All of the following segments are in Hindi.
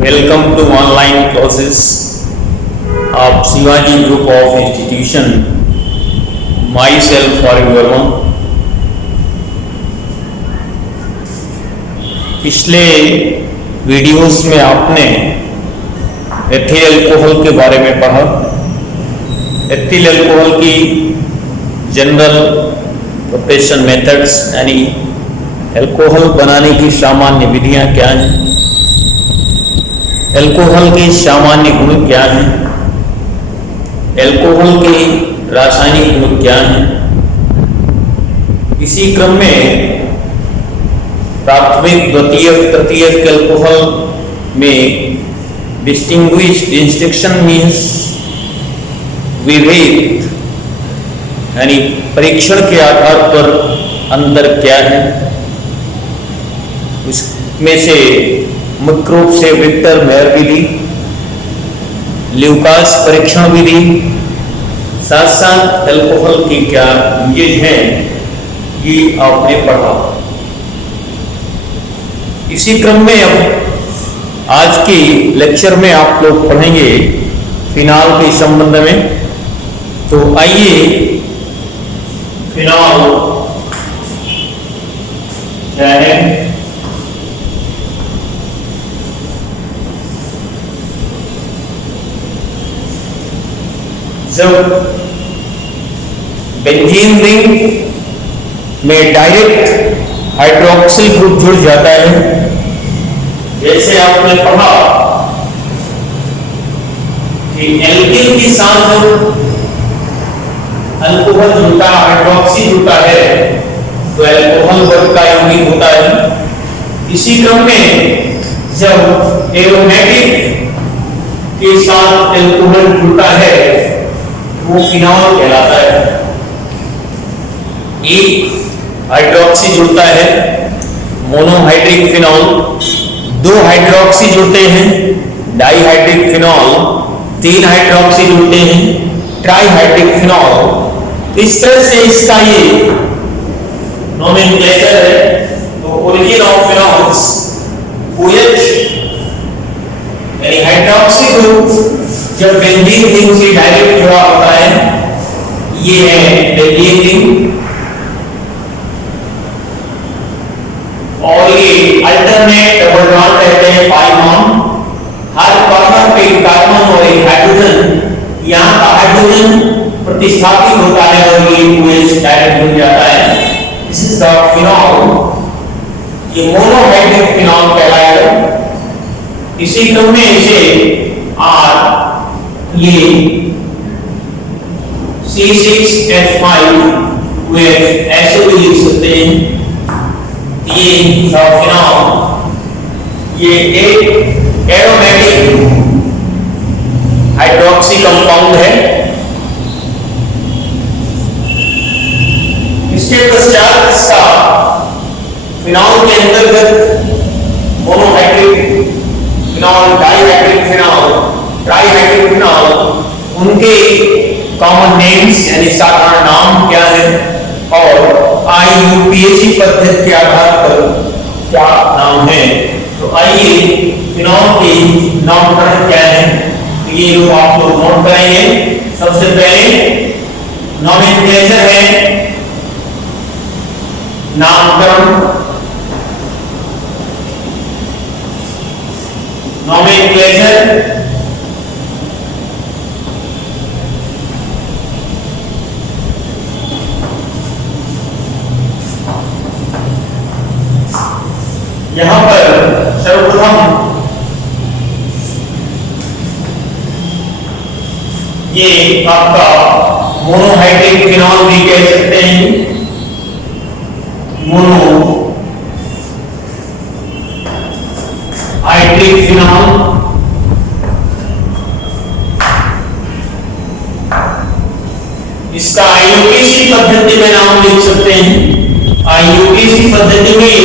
Welcome to online classes of Shivaji Group of Institution. Myself Farooq Verma. पिछले वीडियोस में आपने एथिल अल्कोहल के बारे में पढ़ा। एथिल अल्कोहल की जनरल प्रिपरेशन मेथड्स यानी अल्कोहल बनाने की सामान्य विधियां क्या हैं, अल्कोहल के सामान्य गुण क्या हैं, अल्कोहल के रासायनिक गुण क्या हैं। इसी क्रम में प्राथमिक, द्वितीयक, तृतीयक अल्कोहल में डिस्टिंग्विश्ड इंस्ट्रक्शन मीन्स विभेद यानी परीक्षण के आधार पर अंतर क्या है, उसमें से मुख्य रूप से विक्टर मेयर विधि, ल्यूकास परीक्षण विधि, साथ साथ अल्कोहल की क्या यूजेज हैं ये आपने पढ़ा। इसी क्रम में अब आज की लेक्चर में आप लोग पढ़ेंगे फिनॉल के संबंध में। तो आइए फिनॉल क्या है, जब बेंजीन रिंग में डायरेक्ट हाइड्रोक्सिल ग्रुप जुड़ जाता है, जैसे आपने पढ़ा कि एल्किन के साथ जब अल्कोहल जुड़ता है, हाइड्रोक्सी जुड़ता है तो अल्कोहल वर्ग का यौगिक होता है। इसी क्रम में जब एरोमेटिक के साथ अल्कोहल जुड़ता है वो फिनॉल कहलाता है। एक हाइड्रोक्सी जुड़ता है मोनोहाइड्रिक फिनॉल, दो हाइड्रोक्सी जुड़ते हैं डाइहाइड्रिक फिनॉल, तीन हाइड्रोक्सी जुड़ते हैं ट्राइहाइड्रिक फिनॉल। इस तरह से इसका ये नोमेनक्लेचर है। तो ओरिजिन ऑफ फिनॉल्स OH यानी हाइड्रोक्सी ग्रुप जब बेंजीन रिंग से डायरेक्ट जुड़ा होता है, ये है बेंजीन रिंग, और ये अल्टरनेट डबल बॉन्ड रहते हैं पाई बॉन्ड। हर कॉर्नर पे एक कार्बन और एक हाइड्रोजन, यहाँ का हाइड्रोजन प्रतिस्थापित होता है और ये OH डायरेक्ट जुड़ जाता है। दिस इज द फिनॉल, ये मोनोहाइड्रिक फिनॉल कहलाएगा। इसी क्रम में इसे R ये C6H5 ऐसे भी लिख सकते हैं। ये फिनॉल ये एक एरोमेटिक हाइड्रोक्सी कंपाउंड है। इसके पश्चात इसका फिनॉल के अंतर्गत monohydric phenol, dihydric phenol, trihydric phenol, उनके कॉमन नेम्स यानी साधारण नाम क्या है और IUPAC पद्धति के आधार पर क्या नाम है। तो आइए फिनॉल के नामकरण क्या है तो ये लोग आप लोग नोट करेंगे। सबसे पहले नोमेनक्लेचर है, नामकरण, नोमेनक्लेचर, यहां पर सर्वप्रथम ये आपका मोनोहाइड्रिक फिनॉल भी कह सकते हैं, मोनोहाइड्रिक फिनॉल। इसका IUPAC पद्धति में नाम लिख सकते हैं। IUPAC पद्धति में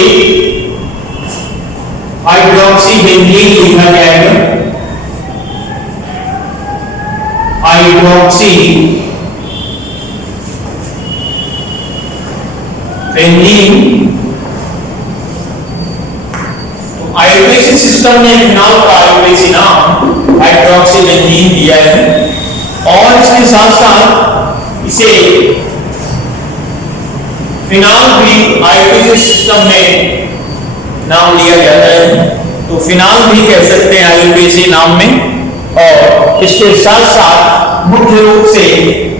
हाइड्रोक्सी बेंजीन लिखा जाएगा, हाइड्रोक्सी बेंजीन। तो आयुर्वेद इस सिस्टम में फिनॉल का आईयूपीएसी नाम हाइड्रोक्सी बेंजीन दिया है और इसके साथ साथ इसे फिनॉल भी आईयूपीएसी सिस्टम में नाम लिया जाता है। तो फिनॉल भी कह सकते हैं आईयूपीएसी नाम में। और इसके साथ साथ मुख्य रूप से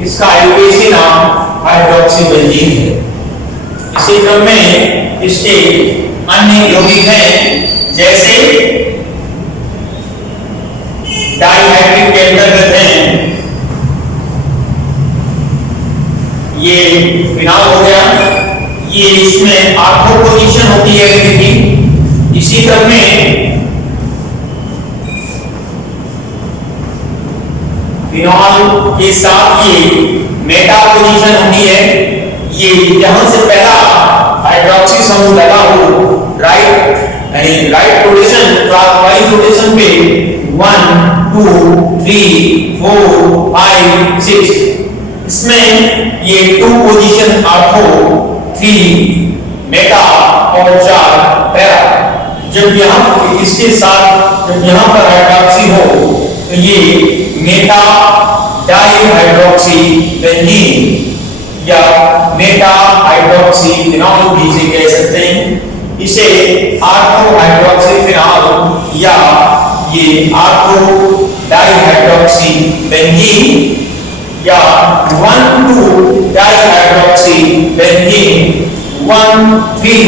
इसका आईयूपीएसी नाम हाइड्रोक्सी बेंजीन है। इसी क्रम में इसके अन्य यौगिक हैं जैसे डाइहाइड्रिक के अंतर्गत हैं ये फिनॉल हो गया, ये इसमें आर्थो पोजीशन होती है की। इसी क्रम में फिनॉल के साथ ये मेटा पोजीशन होती है। ये यहां से पहला हाइड्रोक्सी समूह लगा हो राइट यानी राइट रोटेशन क्लॉकवाइज रोटेशन पे 1 2 3 4 5 6 इसमें ये 2 पोजीशन आर्थो 3 मेटा और 4 पैरा। जब यहां इसके साथ जब यहां पर हाइड्रोक्सी हो तो ये मेटा डाइहाइड्रोक्सी बेंजीन या मेटा हाइड्रोक्सी फिनॉल भी इसे कह सकते हैं। इसे आर्थो हाइड्रोक्सी फिनॉल या ये आर्थो डाइहाइड्रोक्सी बेंजीन या 1,2 डाइहाइड्रोक्सी बेंजीन 1,3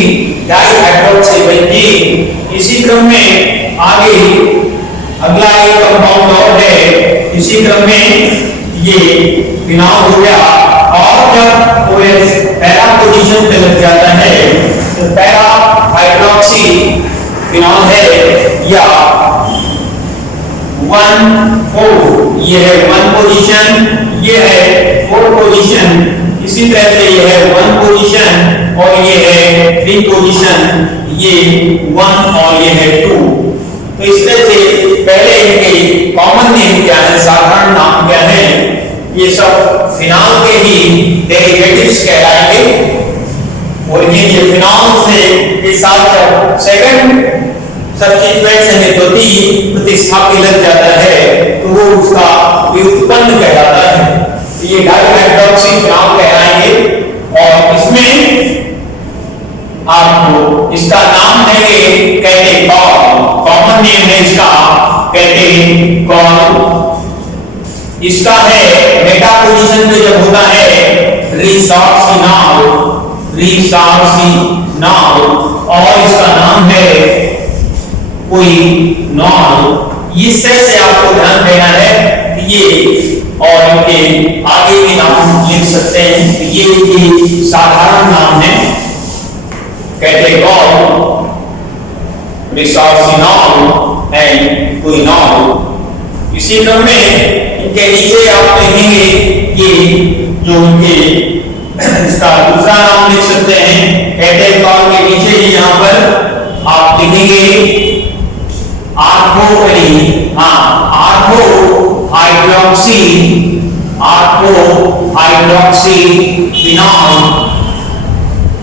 डाइहाइड्रोक्सी बेंजीन। इसी क्रम में आगे अगला एक कंपाउंड और है। इसी क्रम में ये फिनॉल हो गया और जब OH पैरा पोजीशन पे लग जाता है तो पैरा हाइड्रोक्सी फिनॉल है या 1,4 ये है 1 पोजीशन, ये है 4 पोजीशन। इसी तरह से ये है 1 पोजीशन और ये है 3 पोजीशन, ये 1 और ये है 2। तो इस तरह से पहले इनके कॉमन नेम क्या है, साधारण नाम क्या है, ये सब फिनॉल के ही डेरिवेटिव्स कहलाएंगे। और ये फिनॉल से के साथ जब सेकंड सब्स्टिट्यूएंट्स यानी द्वितीय प्रतिस्थापी लग जाता है तो वो उसका व्युत्पन्न कहलाता है। तो ये डाइहाइड्रोक्सी फिनॉल कहलाएंगे और इसमें आपको इसका नाम देंगे कैटेकॉल, कॉमन नेम है इसका कैटेकॉल। इसका है मेटा पोजीशन पे जब होता है रिसॉर्सिनॉल और इसका नाम है क्विनॉल। इस तरह से आपको ध्यान देना है कि ये और इनके आगे भी नाम लिख सकते हैं। ये साधारण नाम है कैटेकॉल, रिसॉर्सिनॉल एंड क्विनॉल। इसी क्रम में इनके नीचे आप देखेंगे ये जो इनके इसका दूसरा नाम लिख सकते हैं कैटेकॉल के नीचे ही यहाँ पर आप लिखेंगे आर्थो हाइड्रोक्सी फिनॉल।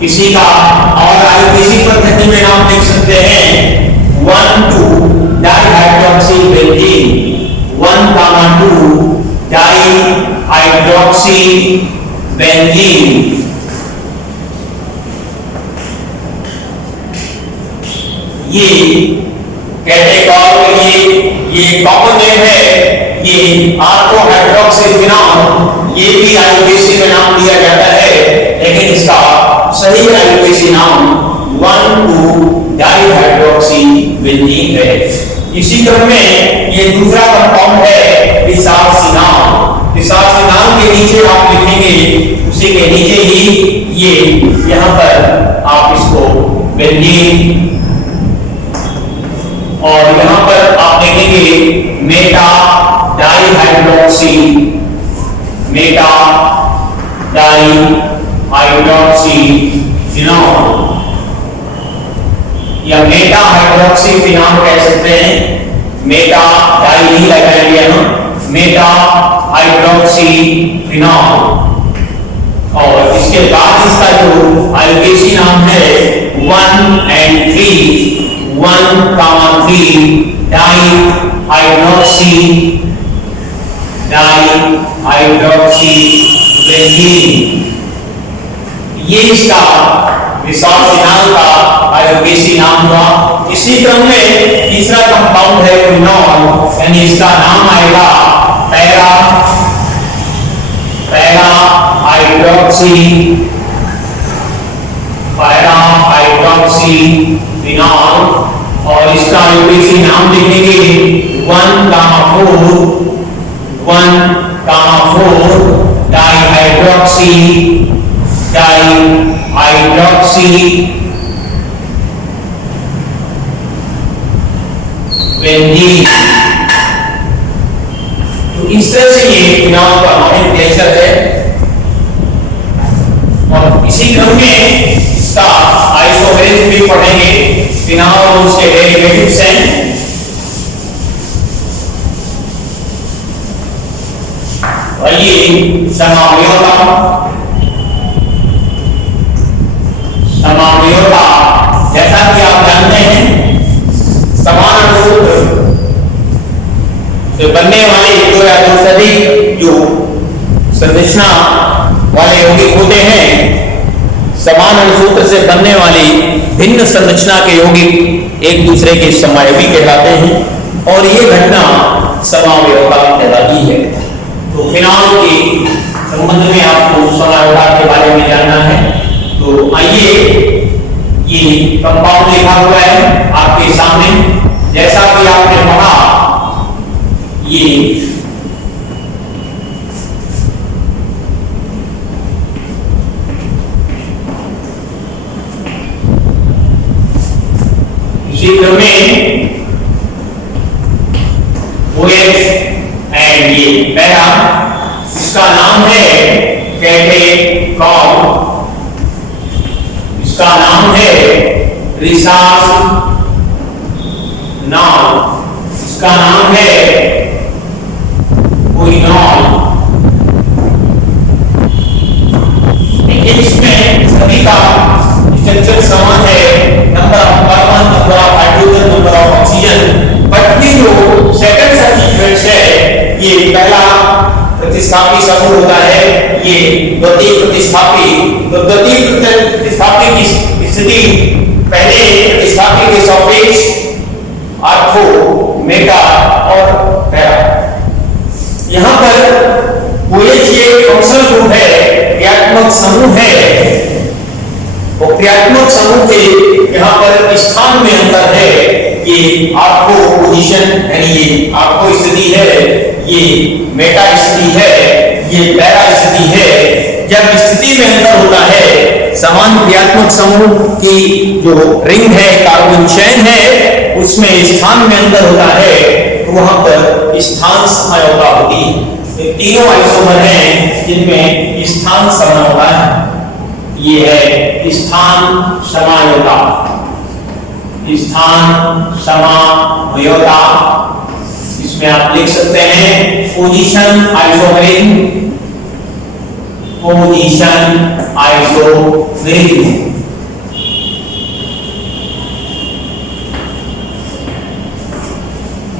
इसी का और आईयूपीएसी पद्धति में नाम लिख सकते हैं 1,2 डाइहाइड्रोक्सी बेंजीन 1,2 डाइहाइड्रोक्सी बेंजीन। ये कैटेकॉल के लिए ये कॉमन नेम है, ये आर्थो हाइड्रोक्सी फिनॉल। ये भी आईयूपीएसी में नाम दिया जाता है लेकिन इसका सही आईयूपीएसी नाम 1,2 डाइहाइड्रोक्सी बेंजीन है। इसी क्रम में ये दूसरा कंपाउंड है रिसॉर्सिनॉल। रिसॉर्सिनॉल के नीचे आप लिखेंगे उसी के नीचे ही ये यहाँ पर आप इसको बेंजीन और यहाँ पर आप देखेंगे मेटा डाइहाइड्रोक्सी फिनॉल या मेटा हाइड्रोक्सी फिनॉल कह सकते हैं। मेटा डाई नहीं लगाएंगे हम, मेटा हाइड्रोक्सी फिनॉल। और इसके बाद इसका जो आईयूपीएसी नाम है 1 and 3 1,3 डाइहाइड्रोक्सीबेंजीन। ये इसका विशाल का आयोगेशी नाम हुआ। इसी क्रम में तीसरा कंपाउंड है फिनॉल, यानी इसका नाम आएगा पैरा हाइड्रोक्सी फिनॉल, और इसका आयोगेशी नाम लिखेंगे 1,4 डाइहाइड्रोक्सी बेंजीन। तो इस तरह से ये फिनॉल का नोमेनक्लेचर है। और इसी क्रम में इसका आइसोमेरेज भी पढ़ेंगे, फिनॉल और उसके डेरिवेटिव्स हैं। आइए समावयवता जैसा कि आप जानते हैं, समान अणुसूत्र से बनने वाले दो या दो से अधिक जो संरचना वाले यौगिक होते हैं, समान अणुसूत्र से बनने वाली भिन्न संरचना के यौगिक एक दूसरे के समावयवी कहलाते हैं, और ये घटना समावयवता कहलाती है। तो फिनॉल के संबंध में आपको समावयवता के बारे में जानना है। तो आइए, ये कंपाउंड लिखा हुआ है आपके सामने। जैसा कि आपने पढ़ा, ये इसी क्रम में OH एंड ये पैरा, इसका नाम है कैटेकॉल, इसका नाम है रिसासनॉल, इसका नाम है क्विनॉल। इसमें सभी का स्ट्रक्चर समान है, number of carbon, number of hydrogen, number of oxygen, but ये जो सेकंड सब्स्टिट्यूएंट है, ये पहला प्रतिस्थापी समूह होता है, ये द्वितीय प्रतिस्थापी। तो द्वितीय प्रतिस्थापी की स्थिति पहले प्रतिस्थापी के सापेक्ष आर्थो, मेटा और पैरा। यहां पर OH ये फंक्शनल ग्रुप है, क्रियात्मक समूह है, और क्रियात्मक समूह के यहां पर स्थान में अंतर है। ये आर्थो पोजीशन यानी ये आर्थो स्थिति है, ये मेटा स्थिति है, ये पैरा स्थिति है। जब स्थिति में अंतर होता है, समान क्रियात्मक समूह की जो रिंग है, कार्बन चेन है, उसमें स्थान में अंतर होता है, तो वहां पर स्थान समयवता होती है। ये तीनों आइसोमर हैं जिनमें स्थान समयवता है। ये है स्थान समयवता, इसमें आप लिख सकते हैं पोजीशन आइसोमेरिज्म।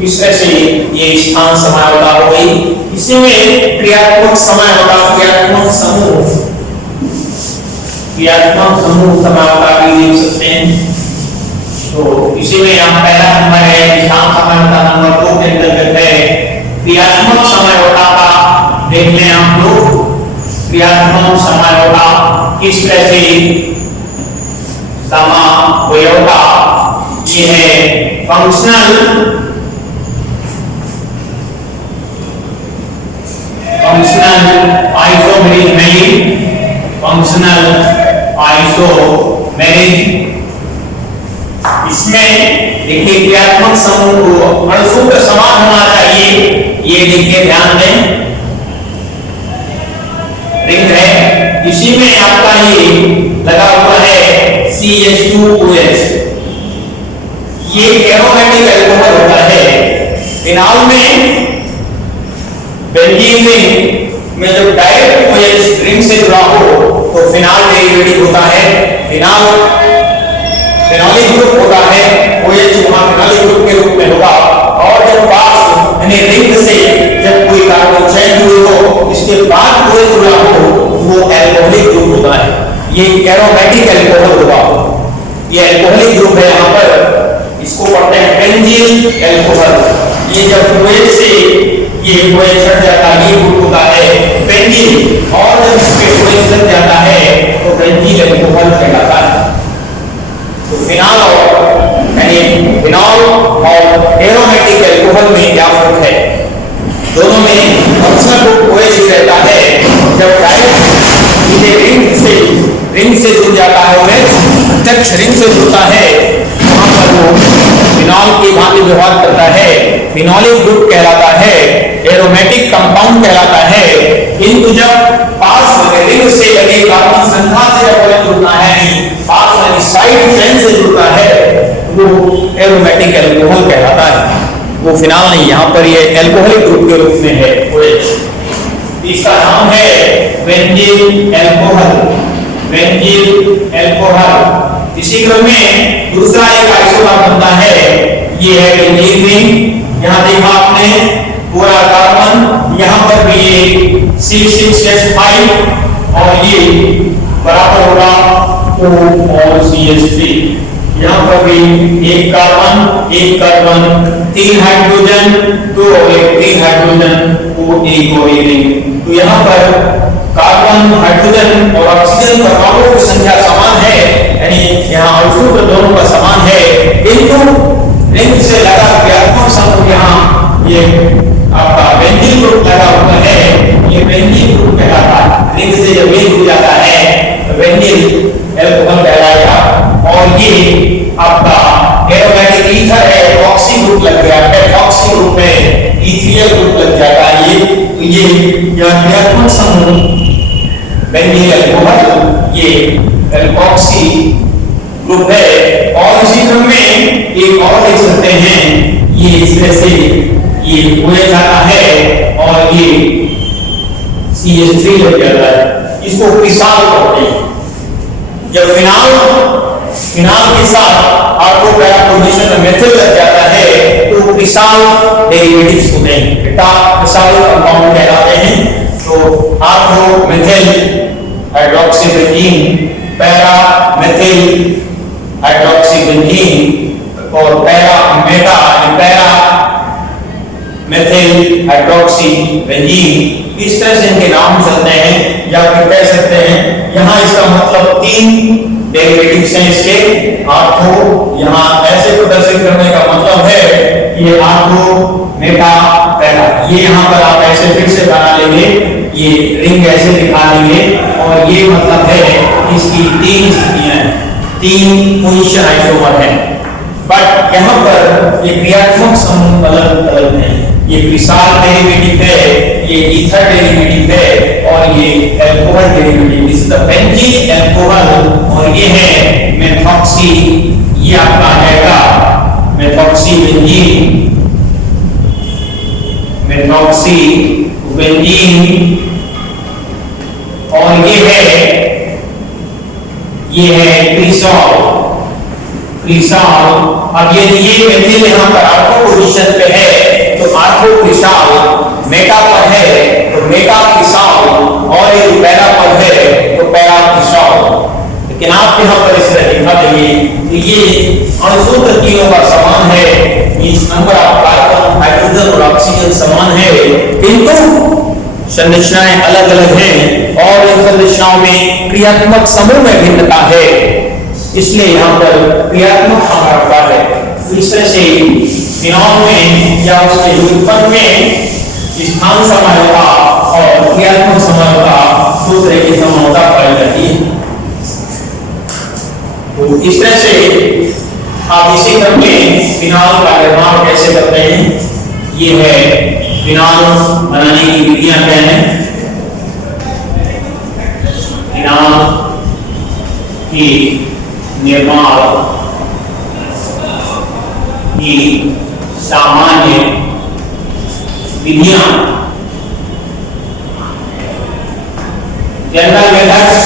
इस तरह से ये स्थान समयवता हो गई। इसी में क्रियात्मक समयवता, क्रियात्मक समूह समयवता भी लिख सकते हैं। तो इसी में आप पहला नंबर है स्थान समयवता, नंबर 2 के अंतर्गत है क्रियात्मक समयवता का। देख लें आप लोग, क्रियात्मक समयवता किस तरह से समयवता, ये है फंक्शनल आइसोमेरिज्म। इसमें देखिए क्रियात्मक समूह को अणुसूत्र समान होना चाहिए, ये देखिए ध्यान दें, रिंग है, इसी में आपका ये लगा हुआ है CH2OH, ये एरोमेटिक अल्कोहल होता है। फिनॉल में, बेंजीन में जब डायरेक्ट OH रिंग से जुड़ा हो तो फिनॉल डेरिवेटिव होता है, फिनॉलिक ग्रुप होता है, OH वहां फिनोलिक ग्रुप के रूप में होगा, और जब पास यानी रिंग से जब कोई कार्बन चेंज हुई हो इसके बाद OH जुड़ा हो वो अल्कोहलिक ग्रुप होता है, ये एरोमेटिक अल्कोहल होगा। ये अल्कोहलिक ग्रुप है, यहाँ पर इसको पढ़ते हैं बेंजील अल्कोहल। ये जब OH से ये OH हट जाता है ये ग्रुप होता है बेंजील, और जब इस पे OH लग जाता है तो बेंजील अल्कोहल कहलाता है। तो फिनॉल यानी फिनॉल और एरोमेटिक अल्कोहल में क्या फर्क है? दोनों में फंक्शनल ग्रुप OH ही रहता है। जब डायरेक्ट इसे रिंग से जुड़ जाता है OH, प्रत्यक्ष रिंग से जुड़ता है, वहां पर वो फिनॉल की भांति व्यवहार करता है, फिनोलिक ग्रुप कहलाता है, एरोमेटिक कंपाउंड कहलाता है। किंतु जब पास रिंग से लगे कार्बन संख्या से जब जुड़ना है, पास वाली साइड चेन से जुड़ता है, वो एरोमेटिक अल्कोहल कहलाता है, वो फिनॉल नहीं। यहाँ पर ये अल्कोहलिक ग्रुप के रूप में है OH। इसका नाम है बेंजील अल्कोहल, बेंजील अल्कोहल। इसी क्रम में दूसरा एक आइसोमर बनता है, ये है बेंजील रिंग। यहाँ देखा आपने पूरा कार्बन, यहाँ पर भी ये C6H5 और ये बराबर होगा O और CH3। यहाँ पर भी एक कार्बन, 3 हाइड्रोजन, 2 और 3 हाइड्रोजन, O एक और एक रिंग। तो यहाँ पर कार्बन, हाइड्रोजन और ऑक्सीजन परमाणुओं की संख्या समान है, यानी यहाँ आउटपुट दोनों का समान है, किंतु रिंग से लगा क्रियात्मक समूह यहाँ ये आपका बेंजील ग्रुप लगा हुआ है, ये बेंजील ग्रुप कहलाता है। रिंग से जब लिंक हो जाता है तो बेंजील अल्कोहल कहलाएगा। और ये आपका एरोमेटिक ईथर है, ऑक्सी ग्रुप लग गया है, ऑक्सी ग्रुप में इथीलियल ग्रुप लग जाता है, ये क्रियात्मक समूह बेंजील अल्कोहल ये एल्कोक्सी ग्रुप है। और इसी क्रम में एक और देख सकते हैं, ये इस तरह से ये OH आता है और ये CH3 लग जाता है, इसको क्रिसाल कहते हैं। जब फिनॉल के साथ ऑर्थो पैरा पोजीशन में मेथिल लग जाता है तो क्रिसाल डेरिवेटिव्स होते हैं, बेटा क्रिसाल कंपाउंड कहलाते हैं। तो ortho methyl hydroxy benzene, para methyl hydroxy benzene और पैरा मेथिल हाइड्रोक्सी बेंजीन, इस तरह से इनके नाम चलते हैं। या फिर कह सकते हैं यहाँ इसका मतलब 3 डेरिवेटिव्स हैं इसके, ऑर्थो, यहाँ ऐसे प्रदर्शित करने का मतलब है ये ऑर्थो मेटा पैरा, ये यहाँ पर आप ऐसे फिर से बना लेंगे, ये रिंग ऐसे दिखा लेंगे, और ये मतलब है इसकी 3 स्थितियां हैं, 3 पोजीशन आइसोमर है। बट यहाँ पर ये क्रियात्मक समूह अलग अलग हैं, ये क्रिसाल डेरिवेटिव है, ये ईथर डेरिवेटिव है, और ये alcohol derivative, this is the बेंजील alcohol. और ये है मेथॉक्सी, ये आपका आएगा मेथॉक्सी बेंजीन, मेथॉक्सी बेंजीन। और ये है क्रिसाल। अब ये मेथिल यहाँ पर ऑर्थो पोजीशन पे है तो ऑर्थो क्रिसाल, मेटा पर है तो मेटा क्रिसाल, और ये पैरा पर है तो पैरा क्रिसाल। लेकिन आप यहाँ पर इस तरह दिखा देंगे ये अणुसूत्र तीनों का समान है, means number of carbon, hydrogen और ऑक्सीजन समान है, किंतु संरचनाएं अलग अलग हैं और इन संरचनाओं में क्रियात्मक समूह में भिन्नता है, इसलिए यहाँ पर क्रियात्मक समानता है। इस तरह से फिनॉल में या उसके युग्मन में स्थान समानता और क्रियात्मक समानता दो तरह की समानता पाई जाती है। तो इस तरह से आप इसी क्रम में फिनॉल का निर्माण कैसे करते हैं, ये है फिनॉल बनाने की विधियां क्या हैं। फिनॉल की निर्माण की सामान्य विधियां, जनरल मेथड्स।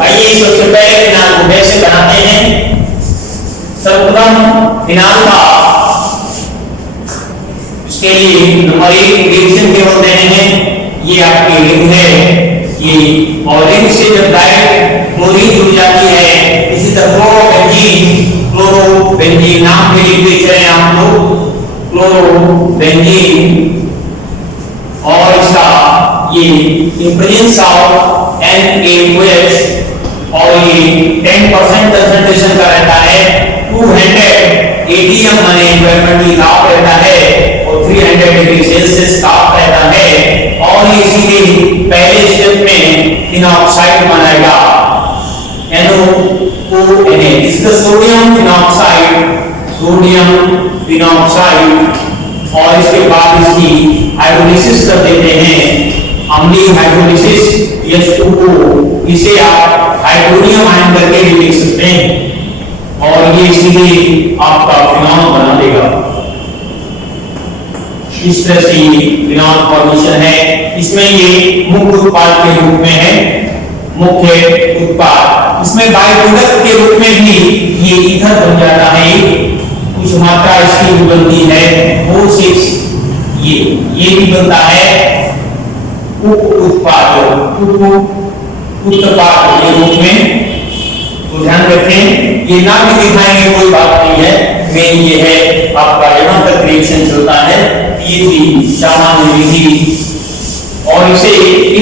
आइए सबसे पहले फिनॉल को कैसे बनाते हैं। सर्वप्रथम सोडियम फिनॉल का इसके लिए नंबर 1 रिएक्शन केवल देने हैं, ये आपकी रिंग है ये, और रिंग से जब डायरेक्ट क्लोरीन जुड़ जाती है, इसी तरह क्लोरोबेंजीन नाम के लिटरेचर है आप लोग, क्लोरोबेंजीन, और इसका ये इंप्रेजेंस ऑफ NaOH और ये 10% कंसंट्रेशन का रहता है, 200 ATM माने एनवायरमेंटली ताप रहता है और 300 डिग्री सेल्सियस ताप रहता है, और ये सीधे पहले स्टेप में फिनॉक्साइड बनाएगा NaONA, इसका सोडियम फिनॉक्साइड, और इसके बाद इसकी हाइड्रोलिसिस कर देते हैं, अम्लीय हाइड्रोलिसिस H2O, इसे आप हाइड्रोनियम आयन करके भी लिख सकते हैं, और ये सीधे आपका फिनॉल बना देगा। इस तरह से फिनॉल फॉर्मेशन है, इसमें ये मुख्य उत्पाद के रूप में है, मुख्य उत्पाद, इसमें बाय प्रोडक्ट के रूप में भी ये ईथर बन जाता है, कुछ मात्रा इसकी बनती है O6, ये भी बनता है उत्पाद के रूप में, तो ध्यान रखें, ये ना भी दिखाएंगे कोई बात नहीं है, मेन ये है आपका यहाँ तक रिएक्शन चलता है, ये थी सामान्य विधि, और इसे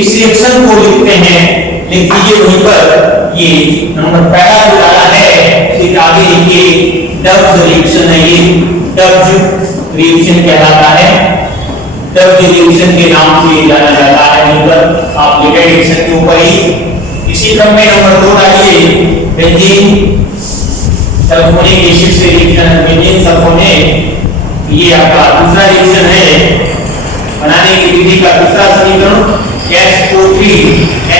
इस रिएक्शन को लिखते हैं, लिख दीजिए वहीं पर, ये नंबर पहला जो डाला है इसके आगे लिखिए डब्ज रिएक्शन है, ये डब्ज रिएक्शन कहलाता है, डब्ज रिएक्शन के नाम से जाना जाता है, मतलब आप लिखें रिएक्शन के ऊपर ही। इसी क्रम में नंबर 2 डालिए बेंजीन सल्फोनिक एसिड से रिएक्शन, बेंजीन सल्फोनेट, ये आपका दूसरा रिएक्शन है, बनाने की विधि का दूसरा समीकरण SO3 Na,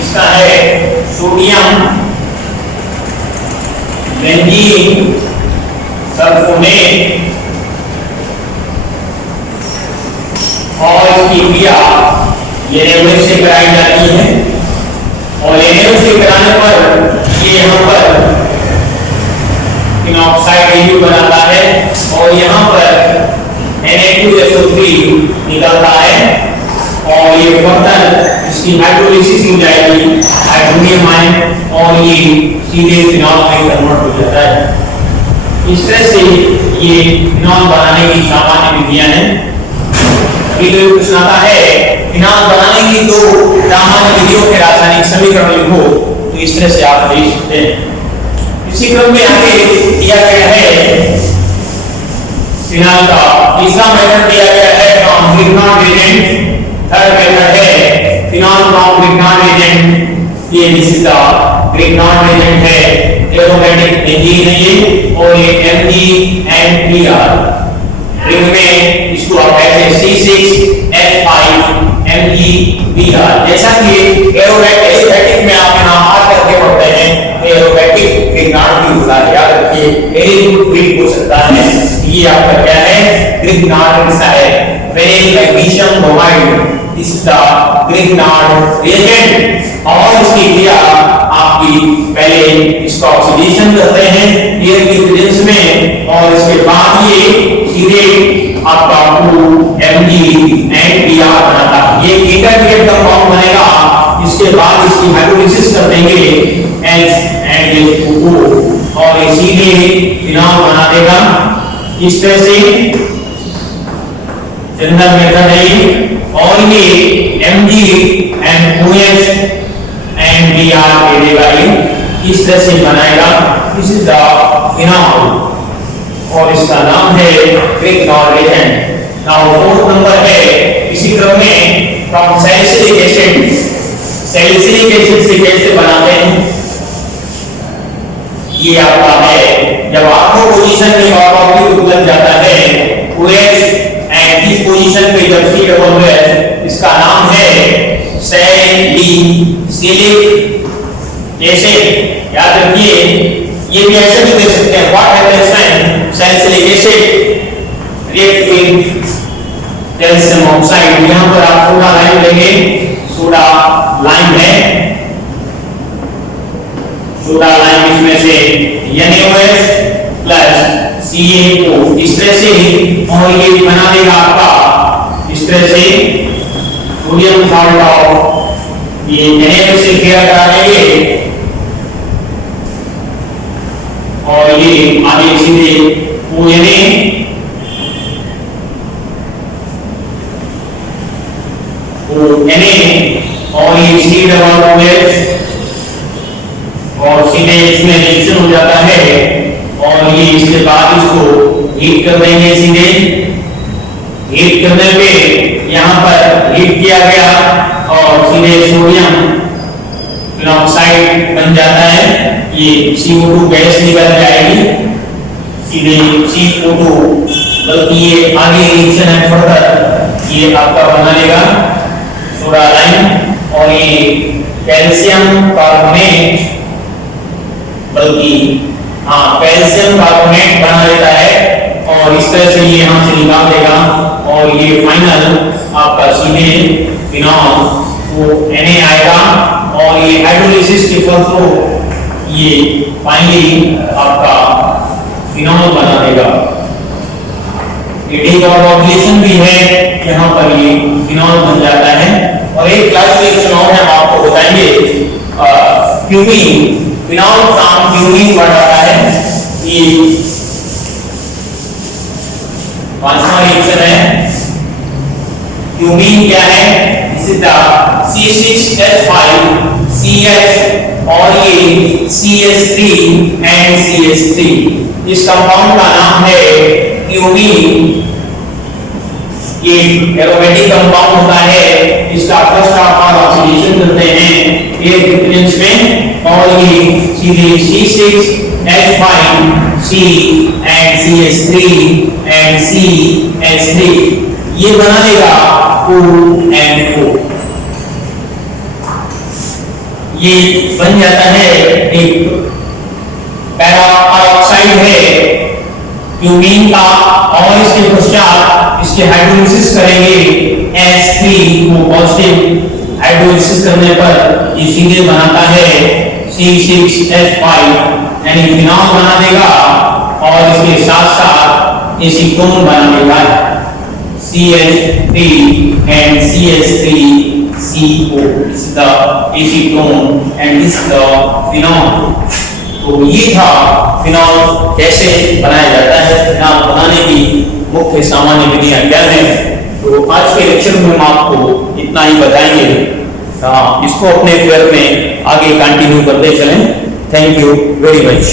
इसका है सोडियम बेंजीन सल्फोनेट, और इसकी क्रिया NaOH से कराई जाती है, और NaOH से कराने पर ये यहाँ पर फिनॉक्साइड Au बनाता है, और यहाँ पर Na2SO3 निकलता है, और ये फर्दर इसकी हाइड्रोलिसिस हो जाएगी, हाइड्रोनियम आयन, और ये सीधे फिनॉल में कन्वर्ट हो जाता है। इस तरह से ये फिनॉल बनाने की सामान्य विधियां हैं। अभी तो प्रश्न आता है फिनॉल बनाने की दो सामान्य विधियों के रासायनिक समीकरण लिखो, तो इस तरह से आप देख सकते हैं। इसी क्रम में आगे दिया गया है फिनॉल का तीसरा मेथड दिया गया है from Grignard agent, third method है फिनॉल फ्रॉम ग्रिग्नार्ड एजेंट, ये this is the Grignard agent है, एरोमेटिक बेंजीन है ये, और ये MgNPr, रिंग में इसको आप ऐसे C6H5MgBr, जैसा कि एरोमेटिक में आप यहाँ R करके पढ़ते हैं, एरोमेटिक ग्रिग्नार्ड भी होता है, याद रखिए, वेरी गुड ट्रिक हो सकता है। ये आपका क्या है, ग्रिग्नार्ड है, ferric magnesium bromide, this is the Grignard reagent, और इसकी क्रिया आपकी पहले इसका ऑक्सीडेशन करते हैं एयर की प्रेजेंस में, और इसके बाद ये सीधे आपका MgNPr बनाता है, ये इंटरमीडिएट कंपाउंड बनेगा, इसके बाद इसकी हाइड्रोलिसिस कर देंगे H2O, और ये सीधे फिनॉल बना देगा। इस तरह से जनरल मेथड है, और ये MgNOH NPr दे देगा, ये इस तरह से बनाएगा, दिस इज द फिनॉल, और इसका नाम है Grignard agent. Now fourth number है इसी क्रम में from salicylic acid, salicylic acid से कैसे बनाते हैं, ये आपका है जब आपको पोजीशन में ऑर्बिटल लग जाता है OH, एंड इस पोजीशन पे जब C=OH, इसका नाम है सैलिसिलिक एसिड, याद रखिए, ये भी ऐसे भी दे सकते हैं, what happens when salicylic acid react with calcium oxide, यहां पर आप सोडा लाइम लेंगे, सोडा लाइम है, सोडा लाइम इसमें से NaOH प्लस CaO इस तरह से ही, और ये बना देगा आपका इस तरह से सोडियम सॉल्ट ऑफ ये Na से घेरा करा देंगे और ये आगे सीधे ONA और ये C और सीधे इसमें रिएक्शन हो जाता है और ये इसके बाद इसको हीट कर देंगे। सीधे हीट करने पे यहाँ पर हीट किया गया और सीधे सोडियम फिनॉक्साइड बन जाता है। ये CO2 गैस निकल जाएगी सीधे CO2, बल्कि ये आगे रिएक्शन है फर्दर, ये आपका बना लेगा सोडा लाइम और ये कैल्शियम कार्बोनेट, बल्कि कैल्शियम कार्बोनेट बना लेता है और इस तरह से ये यहाँ से निकाल देगा और ये फाइनल आपका सीधे फिनॉल वो Na आएगा और ये हाइड्रोलिसिस के फलस्वरूप ये फाइनली आपका फिनॉल बना देगा। डीकार्बोक्सिलेशन भी है, यहाँ पर ये फिनॉल बन जाता है। और एक क्लास रिएक्शन और हम आपको बताएंगे, क्यूमीन, फिनॉल फ्रॉम क्यूमीन बन जाता है। ये पांचवा रिएक्शन है। क्यूमीन क्या है? This is the C6H5 CH और ये CH3 एंड CH3। इस कंपाउंड का नाम है क्यूमीन। ये एरोमेटिक कंपाउंड होता है, इसका फर्स्ट ऑर्डर ऑक्सीडेशन करते हैं एक डिफरेंस में और ये सीधे C6H5 C and CH3 and CH3 ये बना देगा O&O। ये बन जाता है एक पैरा ऑक्साइड है क्यूमीन का और इसके पश्चात इसके हाइड्रोलिसिस करेंगे H3 को पॉजिटिव हाइड्रोलिसिस करने पर ये सीधे बनाता है C6H5 यानी फिनॉल बना देगा और इसके साथ साथ एसीटोन बना देगा CH3 and CH3CO। This is the acetone and this is the phenol। तो ये था फिनॉल कैसे बनाया जाता है, फिनॉल बनाने की मुख्य सामान्य विधियां क्या हैं। तो आज के लेक्चर में हम आपको इतना ही बताएंगे। इसको अपने फिर में आगे कंटिन्यू करते चलें। Thank you very much.